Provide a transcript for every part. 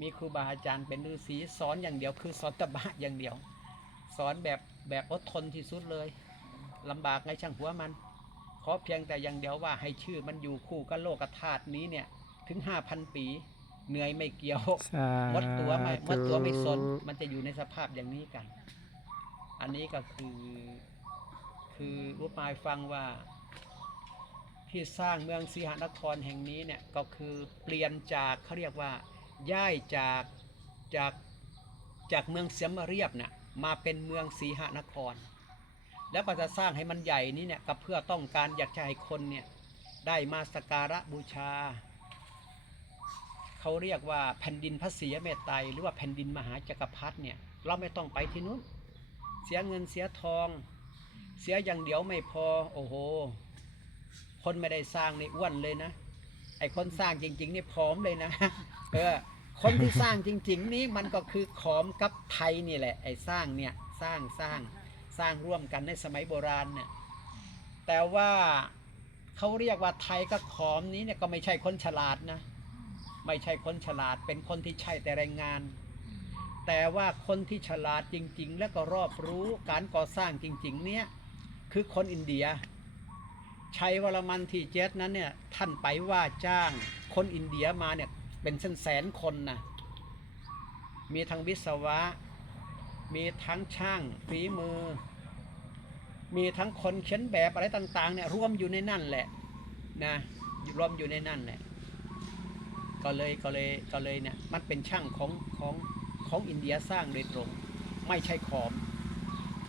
มีครูบาอาจารย์เป็นฤาษีสอนอย่างเดียว คือสอนตบะอย่างเดียว สอนแบบแบบอดทนที่สุดเลยลำบากไงช่างหัวมัน ขอเพียงแต่อย่างเดียวว่าให้ชื่อมันอยู่คู่กับโลกธาตุนี้เนี่ยถึงห้าพันปี เหนื่อยไม่เกี่ยวสาหมดตัวไม่หมดตัวไม่สนธุมันจะอยู่ในสภาพอย่างนี้กัน อันนี้ก็คือ คืออุปมาให้ฟังว่าที่สร้างเมืองสีหนครแห่งนี้เนี่ยก็คือเปลี่ยนจากเขาเรียกว่า ย้ายจากจากจากเมืองเสียมเรียบเนี่ยมาเป็นเมืองสีหนคร แล้วก็จะสร้างให้มันใหญ่นี้เนี่ยก็เพื่อต้องการอยากจะให้คนเนี่ยได้มาสกการะบูชา เขาเรียกว่าแผ่นดินพระศรีเมตไตรหรือว่าแผ่นดินมหาจักรพรรดิเนี่ยเราไม่ต้องไปที่นู้นเสียเงินเสียทอง เสียอย่างเดียวไม่พอโอ้โห คนไม่ได้สร้างนี่อ้วนเลยนะไอคนสร้างจริงๆนี่ผอมเลยนะ เออ คนที่สร้างจริง ๆ นี่มันก็คือขอมกับไทยนี่แหละไอ้สร้างเนี่ยสร้างสร้างสร้างร่วมกันในสมัยโบราณเนี่ยแต่ว่าเขาเรียกว่าไทยกับขอมนี้เนี่ยก็ไม่ใช่คนฉลาดนะ ไม่ใช่คนฉลาดเป็นคนที่ใช่แต่แรงงาน แต่ว่าคนที่ฉลาดจริง ๆ แล้วก็รอบรู้การก่อสร้างจริง ๆ เนี่ยคือคนอินเดียชัยวรมันที่เจ็ดนั้นเนี่ยท่านไปว่าจ้างคนอินเดียมาเนี่ย เป็นแสนแสนคนนะมีทั้งวิศวะ มีทั้งช่างฝีมือ มีทั้งคนเขียนแบบอะไรต่าง ๆ เนี่ยรวมอยู่ในนั่นแหละนะรวมอยู่ในนั่นแหละก็เลยก็เลยก็เลยเนี่ยมันเป็นช่างของของของอินเดียสร้างโดยตรง ไม่ใช่ขอม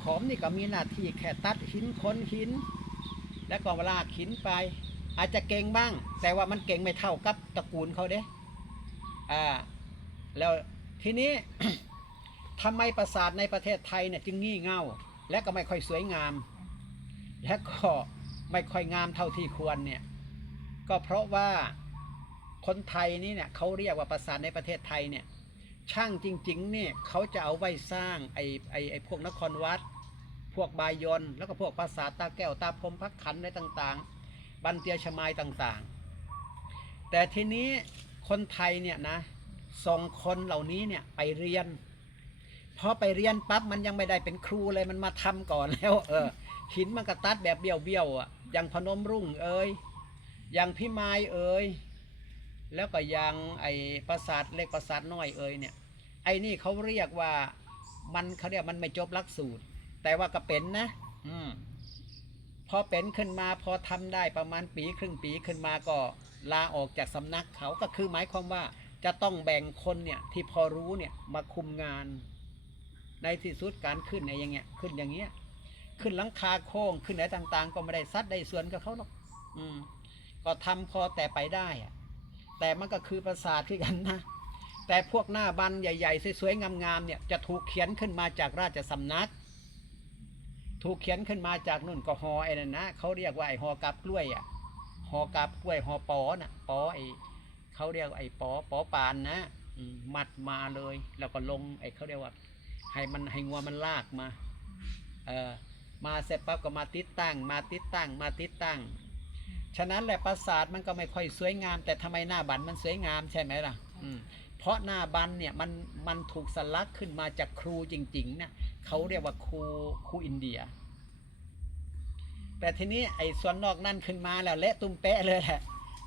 ขอมนี่ก็มีหน้าที่แค่ตัดหินค้นหิน แล้วก็ลากหินไป อาจจะเก่งบ้าง แต่ว่ามันเก่งไม่เท่ากับตระกูลเขาเด้ อ่าแล้วทีนี้ทำไมปราสาทในประเทศไทยเนี่ยจึงงี่เง่า และก็ไม่ค่อยสวยงาม และก็ไม่ค่อยงามเท่าที่ควรเนี่ยก็เพราะว่าคนไทยนี่เนี่ยเขาเรียกว่าปราสาทในประเทศไทยเนี่ยช่างจริงๆเนี่ยเขาจะเอาไว้สร้างไอ้ไอ้ไอ้พวกนครวัด พวกบายอนแล้วก็พวกปราสาทตาแก้วตาพรมพักขันอะไรต่างๆ บันเตียชมายต่างๆ แต่ทีนี้ คนไทยเนี่ยนะส่งคนเหล่านี้เนี่ยไปเรียนพอไปเรียนปั๊บมันยังไม่ได้เป็นครูเลยมันมาทำก่อนแล้ว เออ หินมันก็ตัดแบบเบี้ยวๆอะอย่างพนมรุ่งเอ้ยอย่างพิมายเอ้ยแล้วก็อย่างไอ้ปราสาทเล็กปราสาทน้อยเอ้ยเนี่ย ไอ้นี่เขาเรียกว่ามันเขาเรียกมันไม่จบหลักสูตร แต่ว่าก็เป็นนะ อืมพอเป็นขึ้นมาพอทำได้ประมาณปีครึ่งปีขึ้นมาก็ ลาออกจากสำนักเขาก็คือหมายความว่าจะต้องแบ่งคนเนี่ยที่พอรู้เนี่ยมาคุมงาน ในที่สุดการขึ้นในอย่างเงี้ยขึ้นอย่างเงี้ยขึ้นหลังคาโค้งขึ้นไหนต่างๆ ก็ไม่ได้ซัดได้ส่วนกับเขาหรอกอืมก็ทำพอแต่ไปได้อะแต่มันก็คือประสาทที่กันนะแต่พวกหน้าบันใหญ่ๆสวยๆงามๆเนี่ยจะถูกเขียนขึ้นมาจากราชสำนัก ถูกเขียนขึ้นมาจากนู่นก็ฮอไอ้นั่นนะเขาเรียกว่าไอ้ฮอกาบกล้วยอะ อกาบกล้วยฮอปอน่ะปอไอ้เขาเรียกว่าไอ้ปอปอปานนะอืมมัดมาเลย แล้วก็ลงไอ้เขาเรียกว่าให้มันให้งัวมันลากมาเออมาเสร็จปั๊บก็มาติดตั้ง มาติดตั้ง มาติดตั้ง ฉะนั้นแหละปราสาทมันก็ไม่ค่อยสวยงาม แต่ทำไมหน้าบันมันสวยงามใช่ไหมล่ะอืมเพราะหน้าบันเนี่ยมันมันถูกสลักขึ้นมาจากครูจริงๆเนี่ยเขาเรียกว่าครูครูอินเดีย แต่ทีนี้ไอ้ส่วนนอกนั่นขึ้นมาแล้วเละตุ้มเป๊ะเลยแหละ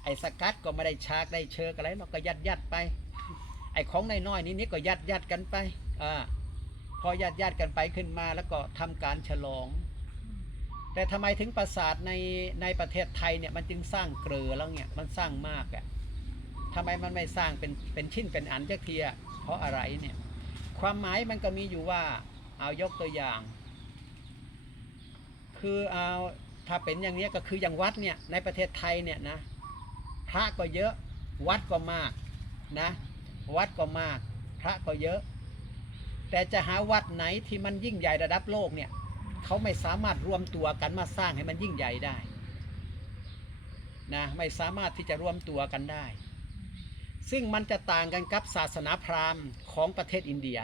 ไอ้สกัดก็ไม่ได้ชากได้เชิกอะไรเราก็ยัดยัดไป ไอ้ของน้อยๆนี้นี่ก็ยัดยัดกันไปอ่าพอยัดยัดกันไปขึ้นมาแล้วก็ทำการฉลอง แต่ทำไมถึงปราสาทในในประเทศไทยเนี่ยมันจึงสร้างเกลือแล้วเนี่ยมันสร้างมากอะ่ะทำไมมันไม่สร้างเป็นเป็นชิ้นเป็นอันจักเทียเพราะอะไรเนี่ยความหมายมันก็มีอยู่ว่าเอายกตัวอย่าง คือเอาถ้าเป็นอย่างนี้ก็คืออย่างวัดเนี่ยในประเทศไทยเนี่ยนะพระก็เยอะวัดก็มากนะวัดก็มาก พระก็เยอะ แต่จะหาวัดไหนที่มันยิ่งใหญ่ระดับโลกเนี่ยเขาไม่สามารถรวมตัวกันมาสร้างให้มันยิ่งใหญ่ได้นะไม่สามารถที่จะรวมตัวกันได้ ซึ่งมันจะต่างกันกับศาสนาพราหมณ์ของประเทศอินเดีย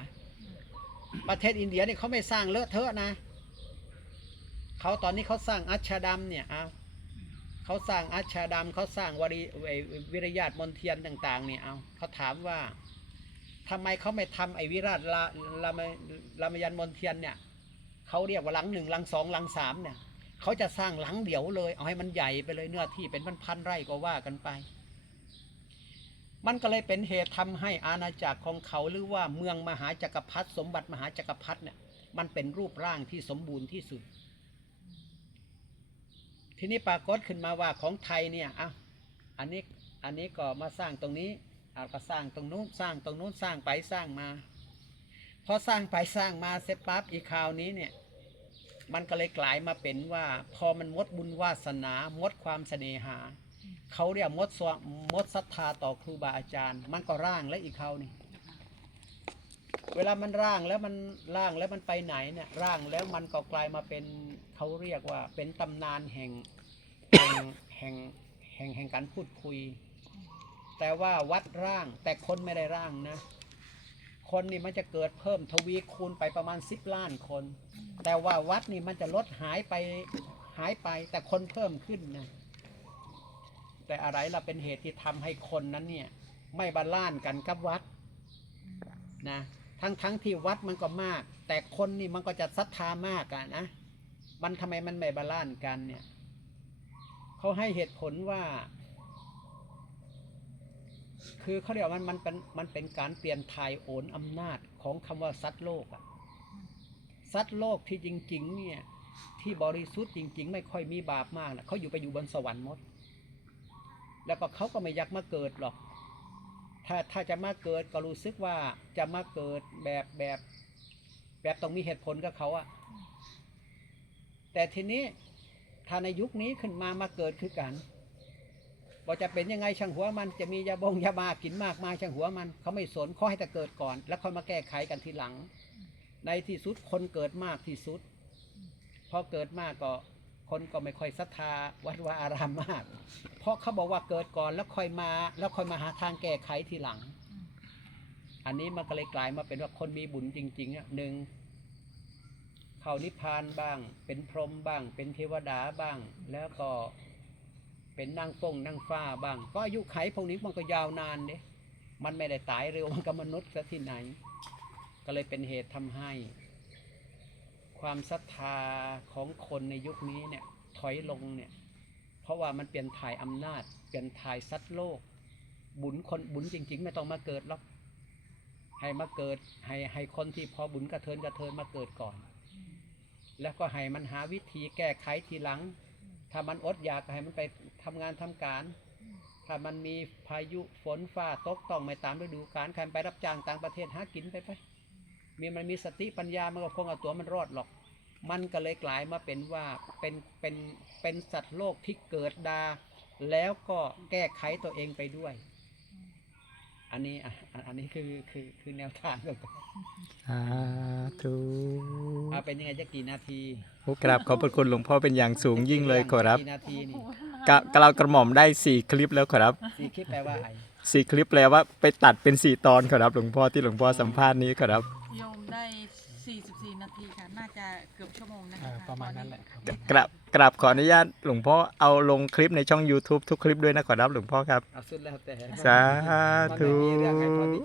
ประเทศอินเดียเนี่ยเขาไม่สร้างเลอะเทอะนะ เขาตอนนี้เขาสร้างอัชดำเนี่ยเอาเขาสร้างอัชดำเขาสร้างวริวิริยาตมนเทียนต่าง ๆ เนี่ยเอาเขาถามว่าทำไมเขาไม่ทำไอวิราชลาลามรามยันมนเทียนเนี่ยเขาเรียกว่าหลังหนึ่งหลังสองหลังสามเนี่ยเขาจะสร้างหลังเดี่ยวเลย เอาให้มันใหญ่ไปเลยเนื้อที่เป็นพันๆไร่ก็ว่ากันไปมันก็เลยเป็นเหตุทำให้อาณาจักรของเขาหรือว่าเมืองมหาจักรพรรดิสมบัติมหาจักรพรรดิเนี่ยมันเป็นรูปร่างที่สมบูรณ์ที่สุด ทีนี้ปรากฏขึ้นมาว่าของไทยเนี่ยอะอันนี้อันนี้ก็มาสร้างตรงนี้อะก็สร้างตรงนู้นสร้างตรงนู้นสร้างไปสร้างมาพอสร้างไปสร้างมาเสร็จปั๊บอีกคราวนี้เนี่ยมันก็เลยกลายมาเป็นว่า พอมันมดบุญวาสนามดความเสน่หาเขาเรียกมดสวมดศรัทธาต่อครูบาอาจารย์ มันก็ร่างแล้วอีกเขานี่ เวลามันร่างแล้วมันร่างแล้วมันไปไหนเนี่ยร่างแล้วมันก็กลายมาเป็นเขาเรียกว่าเป็นตำนานแห่งแห่งแห่งแห่งแห่งการพูดคุย แต่ว่าวัดร่างแต่คนไม่ได้ร่างนะ คนนี่มันจะเกิดเพิ่มทวีคูณไปประมาณสิบล้านคน แต่ว่าวัดนี่มันจะลดหายไปหายไปแต่คนเพิ่มขึ้นนะแต่อะไรเราเป็นเหตุที่ทำให้คนนั้นเนี่ย ไม่บาลานซ์กันกับวัดนะ ทั้งทั้งที่วัดมันก็มาก แต่คนนี่มันก็จะศรัทธามากอะนะ มันทำไมมันไม่บาลานซ์กันเนี่ยเขาให้เหตุผลว่า คือเขาเรียกว่ามันมันเป็นมันเป็นการเปลี่ยนทายโอนอำนาจของคำว่าสัตว์โลกอะสัตว์โลกที่จริง ๆ เนี่ย ที่บริสุทธิ์จริง ๆ ไม่ค่อยมีบาปมากนะเขาอยู่ไปอยู่บนสวรรค์หมด แล้วก็เขาก็ไม่อยากมาเกิดหรอก ถ้าถ้าจะมาเกิดก็รู้สึกว่าจะมาเกิดแบบแบบแบบต้องมีเหตุผลกับเขาอะแต่ทีนี้ถ้าในยุคนี้ขึ้นมามาเกิดคือกันว่าจะเป็นยังไงช่างหัวมันจะมียาบงยาบากินมากมายช่างหัวมันเขาไม่สนเขาให้แต่เกิดก่อน แล้วค่อยมาแก้ไขกันทีหลัง ในที่สุดคนเกิดมากที่สุดพอเกิดมากก็ คนก็ไม่ค่อยศรัทธาวัดวาอารามมาก เพราะเขาบอกว่าเกิดก่อนแล้วค่อยมา แล้วค่อยมาหาทางแก้ไขทีหลัง อันนี้มันก็เลยกลายมาเป็นว่าคนมีบุญจริงๆอะหนึ่งเข้านิพพานบ้าง เป็นพรหมบ้าง เป็นเทวดาบ้าง แล้วก็เป็นนางฟงนางฟ้าบ้าง ก็อายุไขพวกนี้มันก็ยาวนานเด้มันไม่ได้ตายเร็วมันก็มนุษย์ซะที่ไหน ก็เลยเป็นเหตุทำให้ ความศรัทธาของคนในยุคนี้เนี่ยถอยลงเนี่ยเพราะว่ามันเปลี่ยนถ่ายอำนาจ เปลี่ยนถ่ายสัตว์โลก บุญคนบุญจริง ๆ ไม่ต้องมาเกิดหรอกให้มาเกิดให้ให้คนที่พอบุญกระเทินกระเทินมาเกิดก่อน แล้วก็ให้มันหาวิธีแก้ไขทีหลัง ถ้ามันอดอยากให้มันไปทำงานทำการ ถ้ามันมีพายุฝนฟ้าตกต้องไม่ตามฤดูกาลใครไปรับจ้างต่างประเทศหากินไปไปมีมันมีสติปัญญามันก็คงเอาตัวมันรอดหรอก มันก็เลยกลายมาเป็นว่าเป็นเป็นเป็นสัตว์โลกที่เกิดดา แล้วก็แก้ไขตัวเองไปด้วย อันนี้อะอันอันนี้คือคือคือแนวทางของผมสาธุเอาเป็นยังไงจะกี่นาทีโอ้กราบขอบพระคุณหลวงพ่อเป็นอย่างสูงยิ่งเลยขอรับกี่นาทีนี่กะกะเรากระหม่อมได้สี่คลิปแล้วขอรับสี่คลิปแปลว่าอะไรสี่คลิปแล้วว่าไปตัดเป็นสี่ตอนขอรับหลวงพ่อที่หลวงพ่อสัมภาษณ์นี้ขอรับโยมได้44 นาทีค่ะน่าจะเกือบชั่วโมงนะคะอ่าประมาณนั้นแหละครับ กราบกราบขออนุญาตหลวงพ่อเอาลงคลิปในช่อง YouTube ทุกคลิปด้วยนะขอรับหลวงพ่อครับ เอาสุดแล้วแต่สามันธุไม่มีเรื่องให้พอที่จะ